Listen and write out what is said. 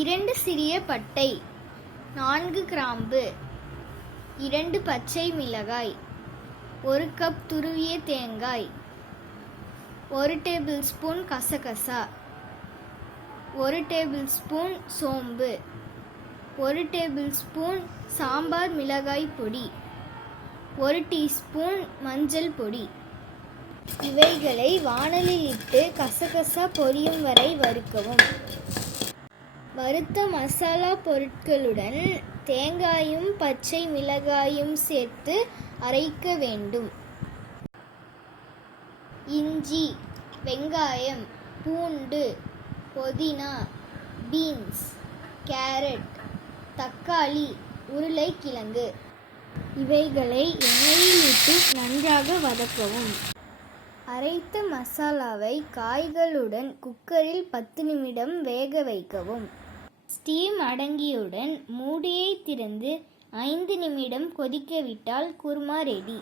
இரண்டு சிறிய பட்டை நான்கு கிராம்பு இரண்டு பச்சை மிளகாய் ஒரு கப் துருவிய தேங்காய் ஒரு டேபிள் ஸ்பூன் கசகசா ஒரு டேபிள் ஸ்பூன் சோம்பு ஒரு டேபிள் ஸ்பூன் சாம்பார் மிளகாய் பொடி ஒரு டீஸ்பூன் மஞ்சள் பொடி. இவைகளை வானலில் இட்டு கசகசா பொரியும் வரை வறுக்கவும். வறுத்த மசாலா பொருட்களுடன் தேங்காயும் பச்சை மிளகாயும் சேர்த்து அரைக்க வேண்டும். இஞ்சி வெங்காயம் பூண்டு புதினா பீன்ஸ் கேரட் தக்காளி உருளைக்கிழங்கு. இவைகளை எண்ணெயில் இட்டு நன்றாக வதக்கவும். அரைத்த மசாலாவை காய்களுடன் குக்கரில் பத்து நிமிடம் வேக வைக்கவும். ஸ்டீம் அடங்கியவுடன் மூடியை திறந்து ஐந்து நிமிடம் கொதிக்கவிட்டால் குருமா ரெடி.